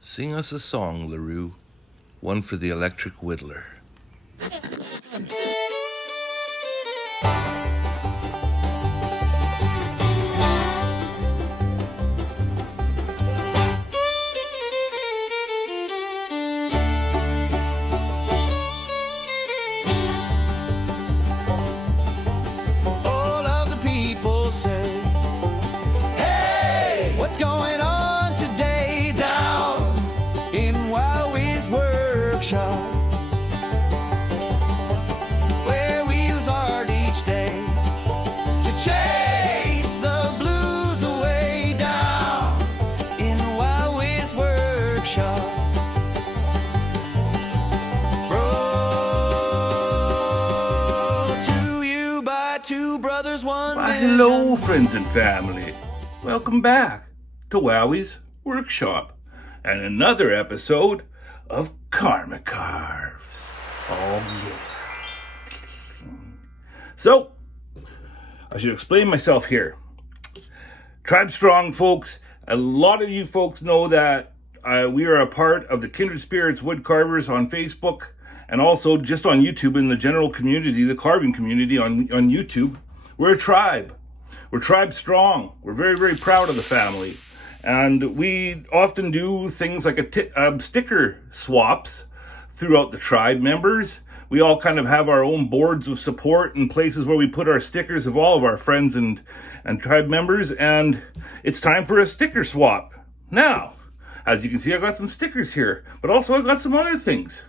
Sing us a song, LaRue. One for the electric whittler. All of the people say, hey, what's going on today down in Wowwy'z workshop, where we use art each day to chase the blues away down in Wowwy'z workshop. Brought to you by two brothers, one Why, vision. hello, friends and family. Welcome back to Wowwy'z Workshop and another episode of Karma Carves. Oh, yeah. So, I should explain myself here. Tribe Strong, folks. A lot of you folks know that we are a part of the Kindred Spirits woodcarvers on Facebook and also just on YouTube in the general community, the carving community on YouTube. We're a tribe. We're Tribe Strong. We're very, very proud of the family. And we often do things like sticker swaps throughout the tribe members. We all kind of have our own boards of support and places where we put our stickers of all of our friends and tribe members. And it's time for a sticker swap. Now, as you can see, I've got some stickers here, but also I've got some other things.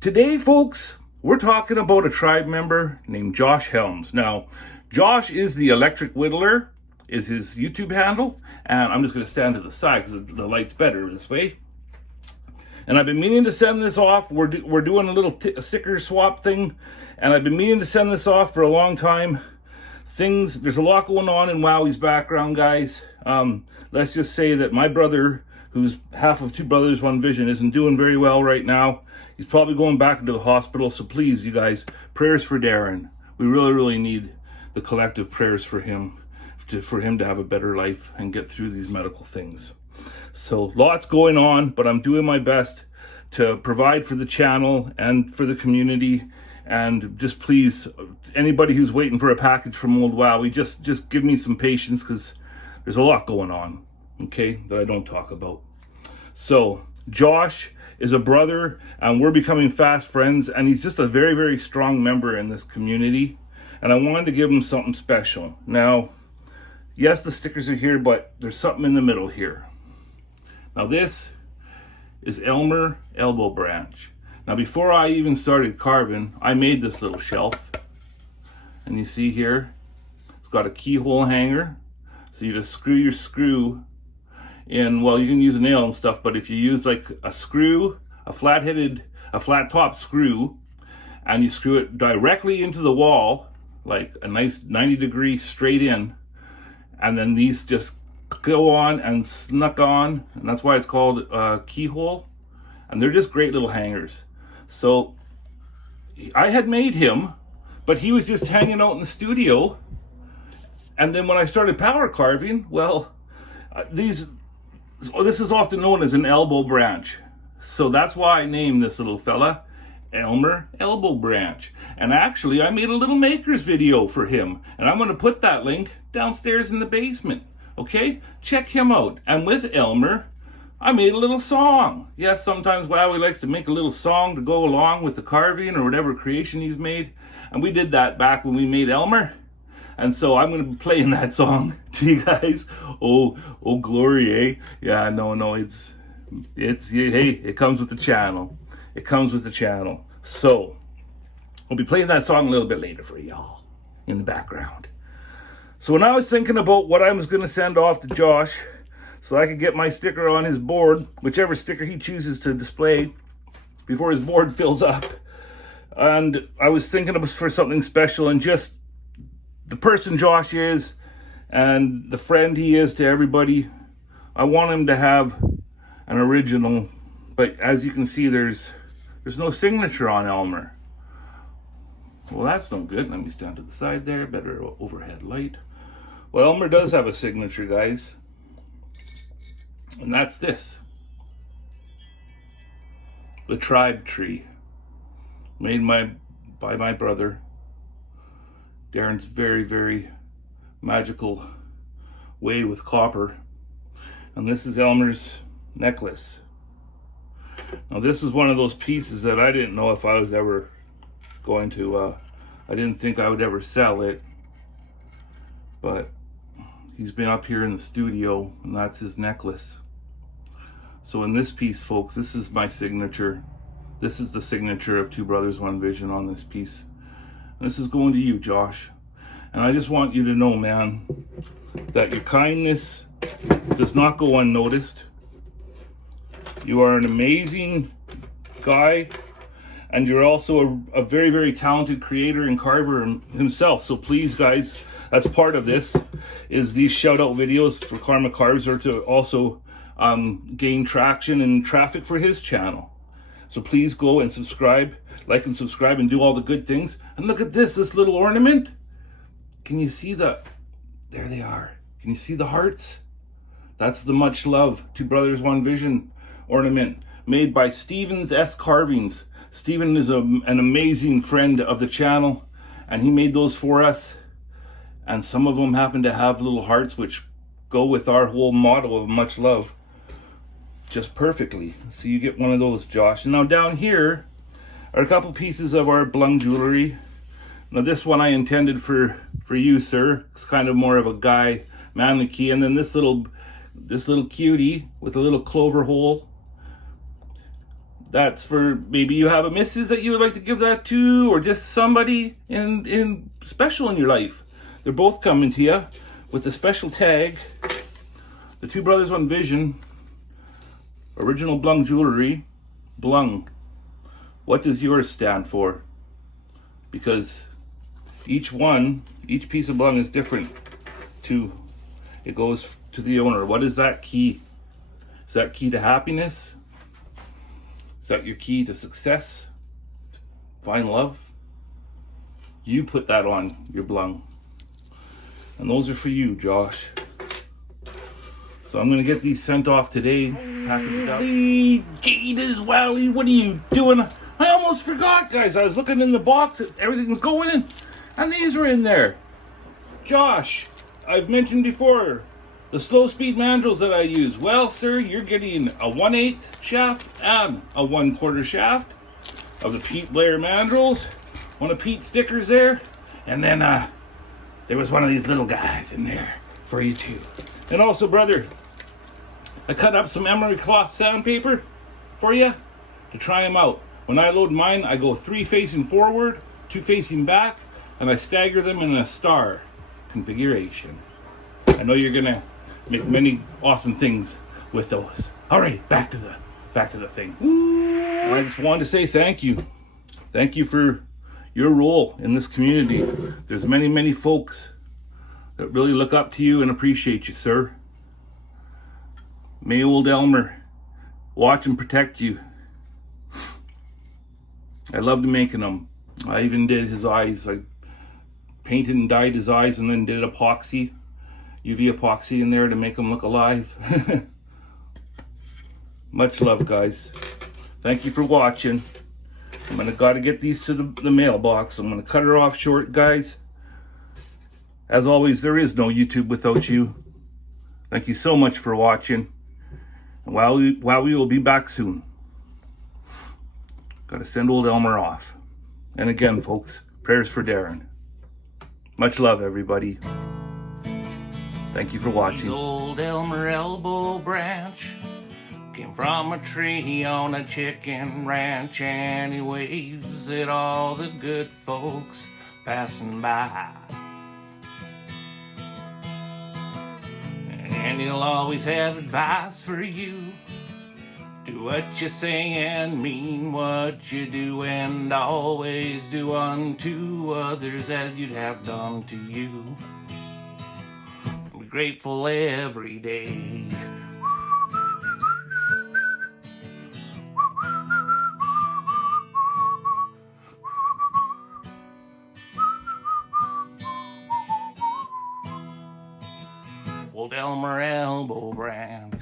Today, folks, we're talking about a tribe member named Josh Helms. Now, Josh is the Electric Whittler, is his YouTube handle, and I'm just going to stand to the side because the light's better this way. And I've been meaning to send this off. We're doing a little sticker swap thing, and I've been meaning to send this off for a long time. There's a lot going on in Wowwy'z background, guys. Let's just say that my brother, who's half of two brothers, one vision, isn't doing very well right now. He's probably going back into the hospital, so please, you guys, prayers for Darren. We really, really need the collective prayers for him to have a better life and get through these medical things. So lots going on, but I'm doing my best to provide for the channel and for the community. And just please, anybody who's waiting for a package from Old Wowie, just give me some patience because there's a lot going on, okay, that I don't talk about. So Josh is a brother, and we're becoming fast friends, and he's just a very, very strong member in this community. And I wanted to give him something special. Now, yes, the stickers are here, but there's something in the middle here. Now this is Elmer Elbow Branch. Now before I even started carving, I made this little shelf. And you see here, it's got a keyhole hanger. So you just screw your screw in. Well, you can use a nail and stuff, but if you use like a screw, a flat top screw, and you screw it directly into the wall, like a nice 90 degree straight in, and then these just go on and snuck on, and that's why it's called keyhole. And they're just great little hangers. So I had made him, but he was just hanging out in the studio. And then when I started power carving, well, this is often known as an elbow branch. So that's why I named this little fella Elmer Elbow Branch. And actually, I made a little maker's video for him, and I'm going to put that link downstairs in the basement. Okay, check him out. And with Elmer, I made a little song. Yes, sometimes Wowie likes to make a little song to go along with the carving or whatever creation he's made. And we did that back when we made Elmer. And so I'm going to be playing that song to you guys. Oh, glory, eh? Yeah, no, it's hey, it comes with the channel. It comes with the channel. So I'll be playing that song a little bit later for y'all in the background. So when I was thinking about what I was going to send off to Josh so I could get my sticker on his board, whichever sticker he chooses to display before his board fills up, and I was thinking it was for something special, and just the person Josh is and the friend he is to everybody, I want him to have an original. But as you can see, there's no signature on Elmer. Well, that's no good. Let me stand to the side there. Better overhead light. Well, Elmer does have a signature, guys. And that's this. the tribe tree, made by my brother. Darren's very, very magical way with copper. And this is Elmer's Necklace. Now this is one of those pieces that I didn't know if I was ever going to, I didn't think I would ever sell it, but he's been up here in the studio and that's his necklace. So in this piece, folks, this is my signature. This is the signature of Two Brothers, One Vision on this piece. And this is going to you, Josh. And I just want you to know, man, that your kindness does not go unnoticed. You are an amazing guy, and you're also a very, very talented creator and carver himself. So please, guys, that's part of this, is these shout out videos for Karma Carves are to also gain traction and traffic for his channel. So please go and subscribe, like and subscribe, and do all the good things. And look at this little ornament. Can you see the, there they are. Can you see the hearts? That's the Much Love, Two Brothers, One Vision ornament made by Stevens S. Carvings. Steven is an amazing friend of the channel, and he made those for us. And some of them happen to have little hearts, which go with our whole motto of much love just perfectly. So you get one of those, Josh. And now down here are a couple pieces of our blung jewelry. Now this one I intended for you, sir. It's kind of more of a guy manly key. And then this little cutie with a little clover hole. That's for maybe you have a missus that you would like to give that to, or just somebody in special in your life. They're both coming to you with a special tag. The Two Brothers, One Vision. Original blung jewelry. Blung. What does yours stand for? Because each piece of blung is different to, it goes to the owner. What is that key? Is that key to happiness? Is that your key to success? Find love? You put that on your blung. And those are for you, Josh. So I'm gonna get these sent off today, packaged up. Gators, Wowie, what are you doing? I almost forgot, guys. I was looking in the box, everything was going in, and these were in there. Josh, I've mentioned before, the slow speed mandrels that I use. Well, sir, you're getting a 1/8 shaft and a 1/4 shaft of the Pete Blair mandrels. One of Pete's stickers there. And then there was one of these little guys in there for you too. And also, brother, I cut up some emery cloth sandpaper for you to try them out. When I load mine, I go 3 facing forward, 2 facing back, and I stagger them in a star configuration. I know you're gonna make many awesome things with those. All right, back to the thing. And I just wanted to say thank you. Thank you for your role in this community. There's many, many folks that really look up to you and appreciate you, sir. May old Elmer watch and protect you. I loved making them. I even did his eyes. I painted and dyed his eyes and then did epoxy, UV epoxy in there to make them look alive. Much love, guys. Thank you for watching. I'm gotta get these to the mailbox. I'm gonna cut her off short, guys. As always, there is no YouTube without you. Thank you so much for watching. And Wowwy will be back soon. Gotta send old Elmer off. And again, folks, prayers for Darren. Much love, everybody. Thank you for watching. He's old Elmer Elbow Branch. Came from a tree on a chicken ranch, and he waves at all the good folks passing by. And he'll always have advice for you. Do what you say and mean what you do, and always do unto others as you'd have done to you. Be grateful every day. Old Elmer Elbow Branch.